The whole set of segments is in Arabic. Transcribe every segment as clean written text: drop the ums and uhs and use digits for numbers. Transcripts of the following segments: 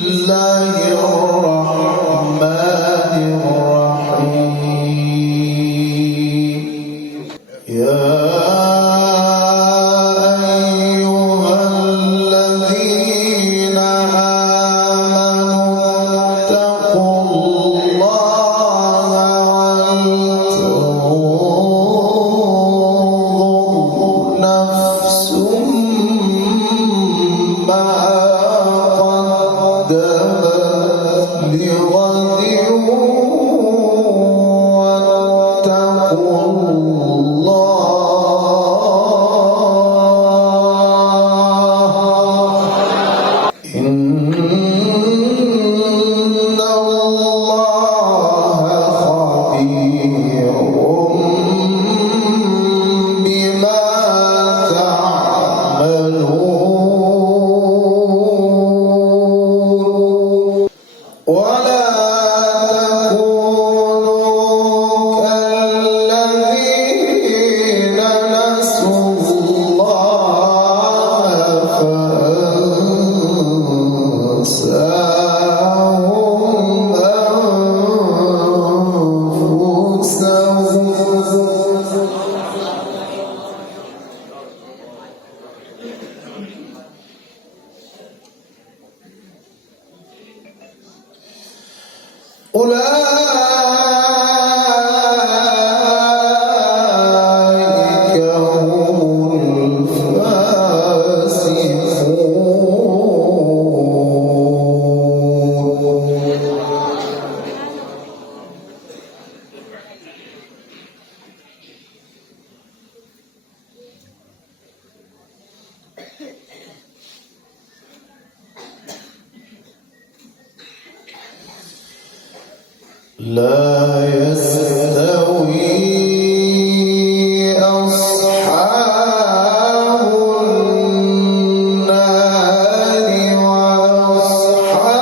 الله الرحمن الرحيم يا أيها الذين آمنوا اتقوا الله ولتنظر نفس ما قدمت لغد واتقوا الله إن الله خبير بما تعملون ولا تكونوا كالذين نسوا الله فأنساهم أنفسهم أولئك هم لا يستوي أصحاب النار وأصحاب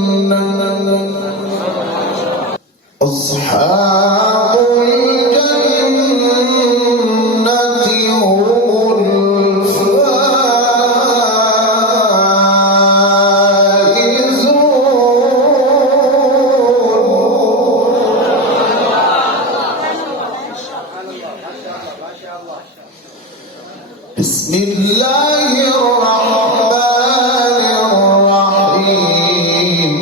الجنة أصحاب الجنة هم بسم الله الرحمن الرحيم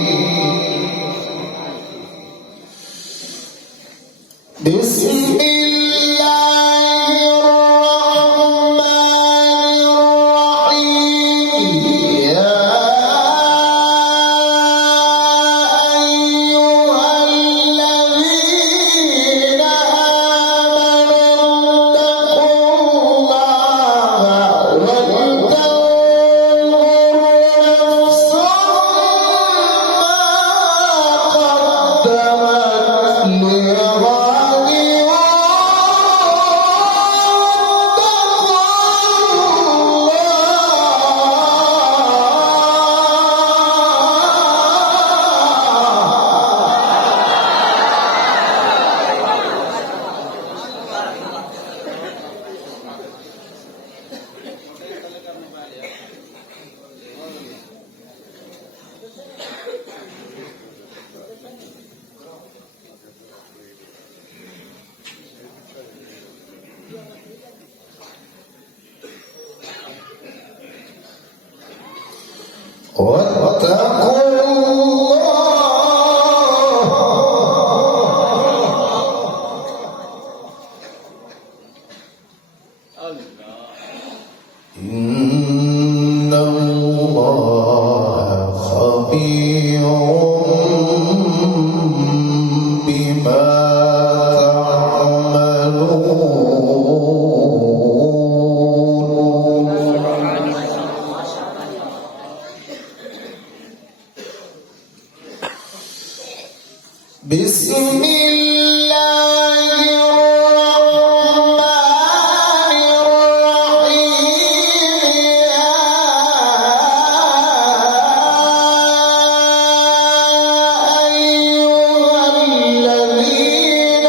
بسم الله الرحمن الرحيم يا أيها الذين آمنوا واتقوا إن الله خبير بما تعملون بسم الله الرحمن الرحيم يا أيها الذين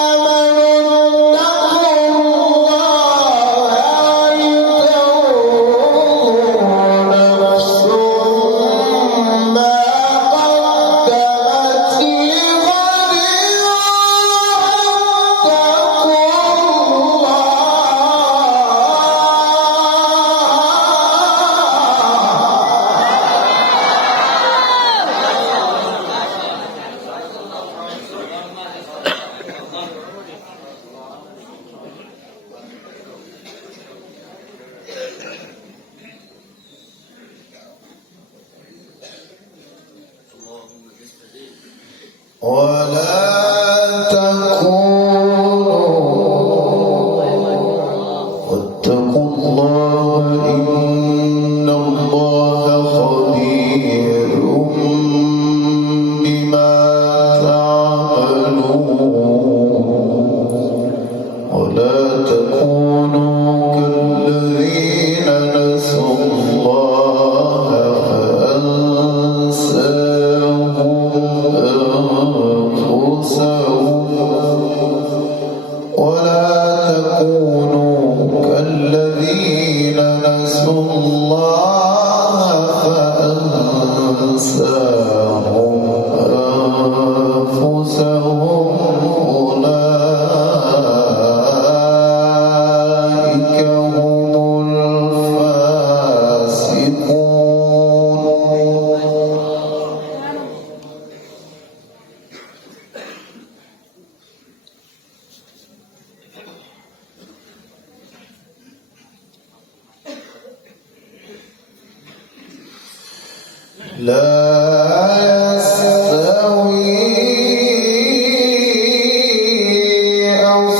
آمنوا ولا تكونوا واتقوا الله إن الله خبير بما تعملون ولا تكونوا كالذين نسوا الله فأنساهم أنفسهم ولا تكونوا كالذين نسوا الله فأنساهم أنفسهم أولئك هم الفاسقون. لا يستوي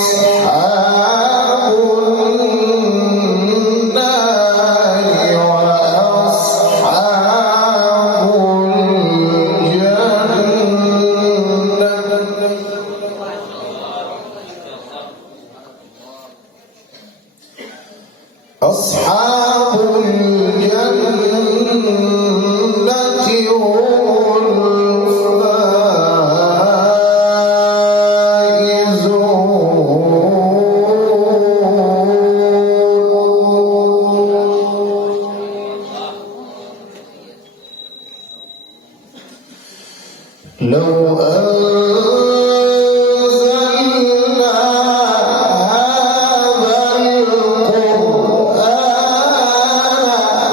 أصحاب النار وأصحاب الجنة أصحاب الجنة لو أنزلنا هذا القرآن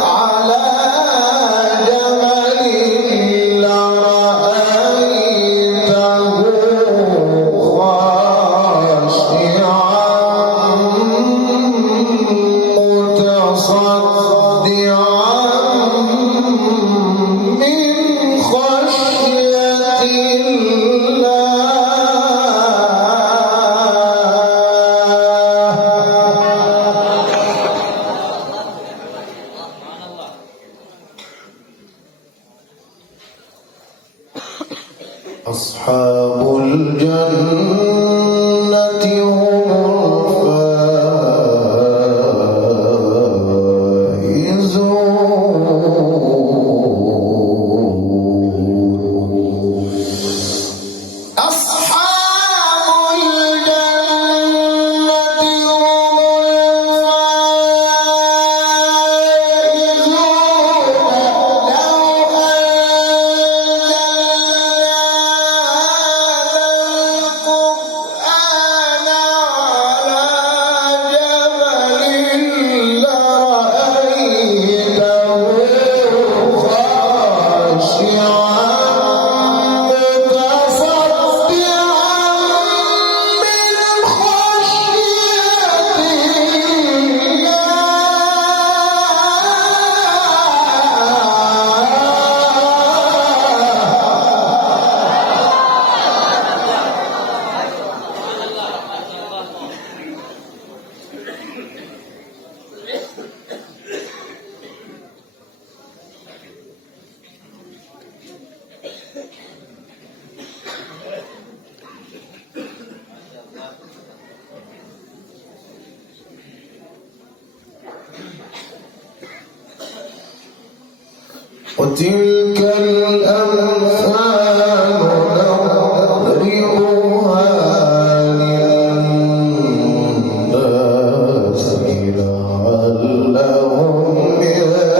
على جبل لرأيته خاشعا متصدعا من خشية أصحاب الجنة هم الفائزون. أصحاب الجنة هم الفائزون. وتلك الأمثال نضربها للناس لعلهم يتفكرون.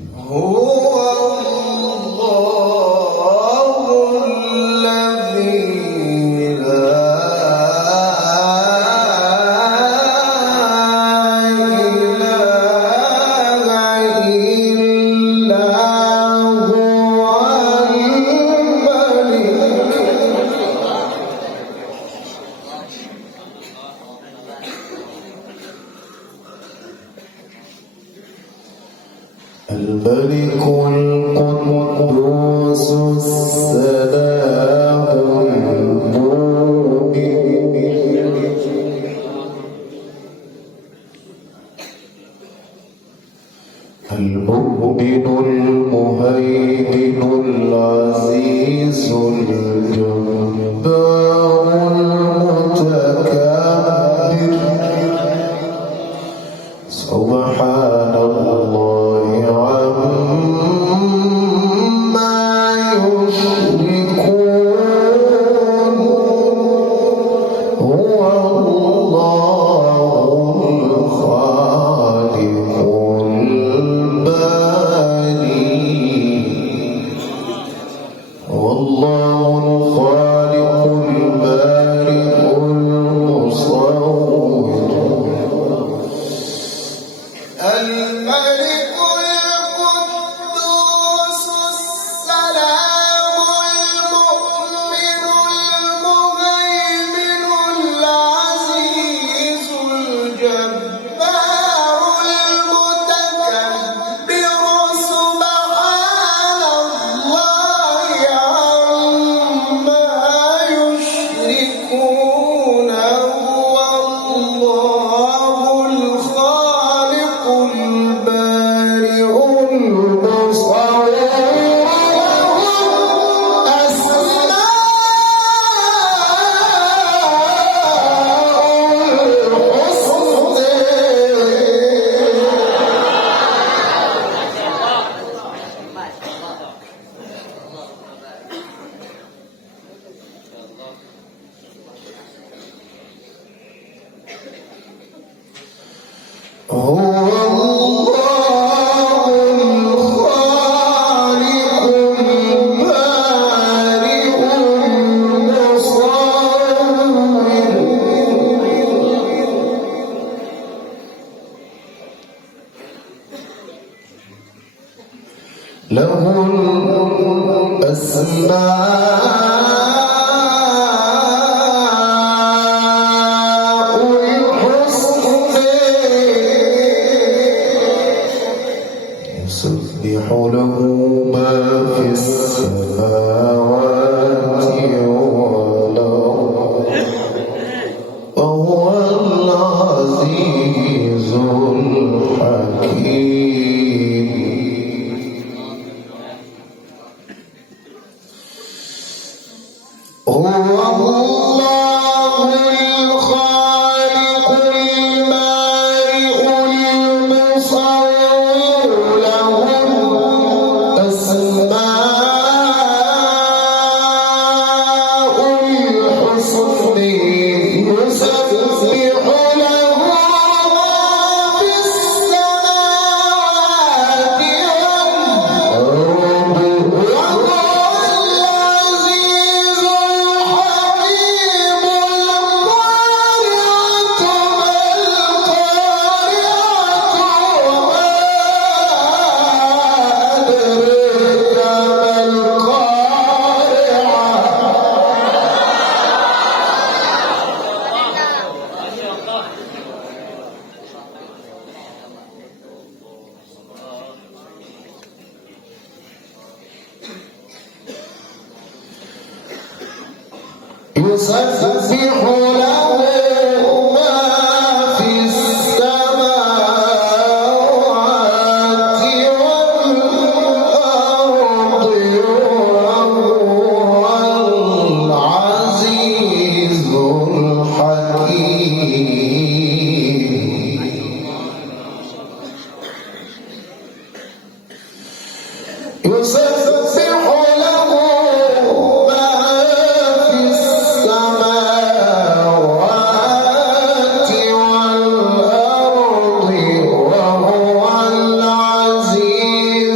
هو الله الذي لا إله إلا هو الملك القدوس السلام المؤمن المهيمن العزيز الجبار المتكبر سبحان الله عما يشركون هو الله الخالق الباري والله الخالق البارئ المصور الملك القدوس السلام المؤمن المهيمن العزيز الجبار المتكبر سبحان الله عما يشركون هو الله الخالق البارئ المصور هو الله الخالق البارئ المصور له الأسماء الحسنى يسبح له ما في السماوات والأرض وهو العزيز الحكيم هو الله الخالق البارئ المصور له الأسماء الحسنى يسبح له ما في السماوات والأرض وهو العزيز الحكيم القارعة ما أدرك ما يسبح له ما في السماوات والأرض وهو العزيز الحكيم يسبح له ما في السماوات والأرض وهو العزيز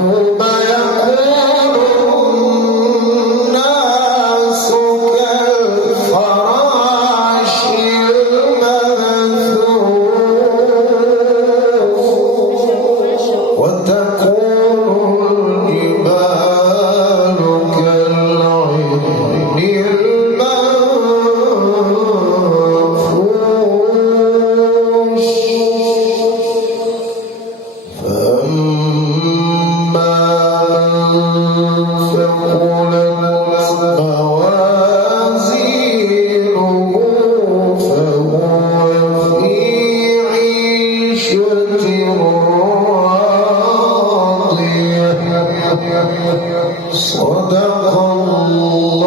يوم يكون الناس كالفراش المبثوث وتكون الجبال كالعهن المنفوش فأما من ثقلت موازينه فهو في عيشة راضية صدق الله